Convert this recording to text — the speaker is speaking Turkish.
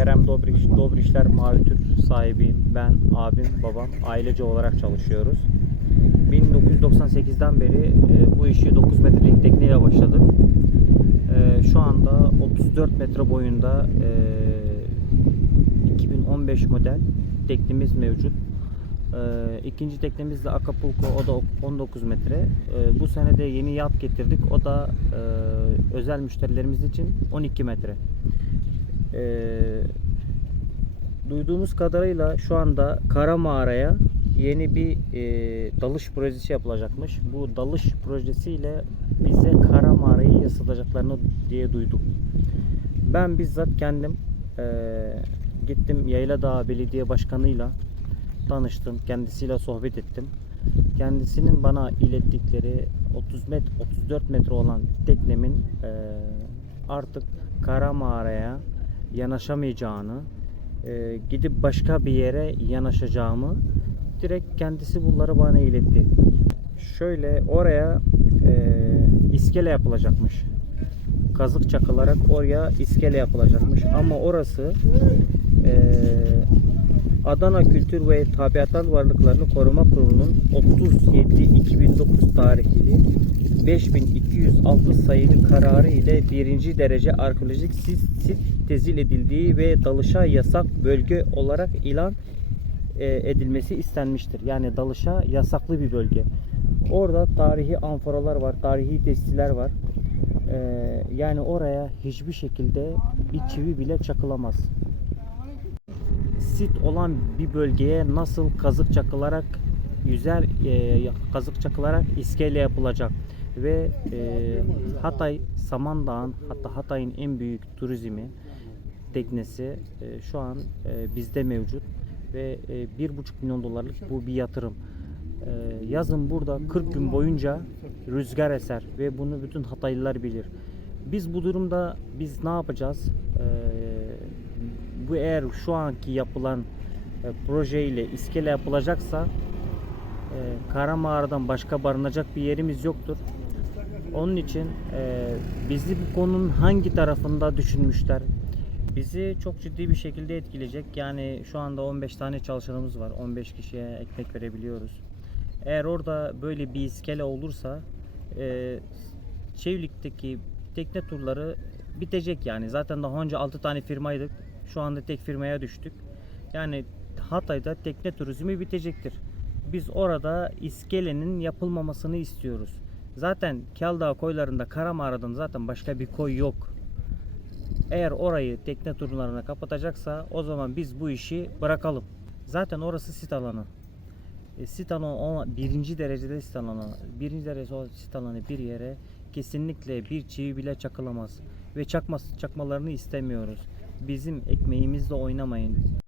Kerem Dobriş, Dobrişler Mavi Tür sahibiyim. Ben, abim, babam ailece olarak çalışıyoruz. 1998'den beri e, bu işi 9 metrelik tekneyle başladık. E, şu anda 34 metre boyunda e, 2015 model teknemiz mevcut. E, ikinci teknemiz de Acapulco, o da 19 metre. E, bu sene de yeni yat getirdik. O da e, özel müşterilerimiz için 12 metre. Ee, duyduğumuz kadarıyla şu anda Kara Mağara'ya yeni bir e, dalış projesi yapılacakmış. Bu dalış projesiyle bize Kara Mağara'yı yasalayacaklarını diye duyduk. Ben bizzat kendim e, gittim Yayladağ Belediye Başkanı'yla tanıştım. Kendisiyle sohbet ettim. Kendisinin bana ilettikleri 30 met 34 metre olan teknemin e, artık Kara Mağara'ya yanaşamayacağını, e, gidip başka bir yere yanaşacağımı direkt kendisi bunları bana iletti. Şöyle oraya e, iskele yapılacakmış. Kazık çakılarak oraya iskele yapılacakmış. Ama orası e, Adana Kültür ve Tabiatsal Varlıklarını Koruma Kurulu'nun 37-2009 tarihli 5206 sayılı kararı ile birinci derece arkeolojik sit, sit tezil edildiği ve dalışa yasak bölge olarak ilan e, edilmesi istenmiştir. Yani dalışa yasaklı bir bölge. Orada tarihi amforalar var, tarihi testiler var. E, yani oraya hiçbir şekilde bir çivi bile çakılamaz sit olan bir bölgeye nasıl kazık çakılarak yüzer e, kazık çakılarak iskele yapılacak ve e, Hatay Samandağ'ın hatta Hatay'ın en büyük turizmi teknesi e, şu an e, bizde mevcut ve e, bir buçuk milyon dolarlık bu bir yatırım. E, yazın burada 40 gün boyunca rüzgar eser ve bunu bütün Hataylılar bilir. Biz bu durumda biz ne yapacağız? E, bu eğer şu anki yapılan e, proje iskele yapılacaksa e, Kara Mağara'dan başka barınacak bir yerimiz yoktur. Onun için e, bizi bu konunun hangi tarafında düşünmüşler? Bizi çok ciddi bir şekilde etkileyecek. Yani şu anda 15 tane çalışanımız var. 15 kişiye ekmek verebiliyoruz. Eğer orada böyle bir iskele olursa e, Çevlik'teki tekne turları bitecek yani. Zaten daha önce 6 tane firmaydık. Şu anda tek firmaya düştük. Yani Hatay'da tekne turizmi bitecektir. Biz orada iskelenin yapılmamasını istiyoruz. Zaten Keldağ koylarında Karamağra'dan zaten başka bir koy yok. Eğer orayı tekne turlarına kapatacaksa o zaman biz bu işi bırakalım. Zaten orası sit alanı. E, sit alanı birinci derecede sit alanı. Birinci derece o sit alanı bir yere kesinlikle bir çivi bile çakılamaz. Ve çakmas, çakmalarını istemiyoruz. Bizim ekmeğimizle oynamayın.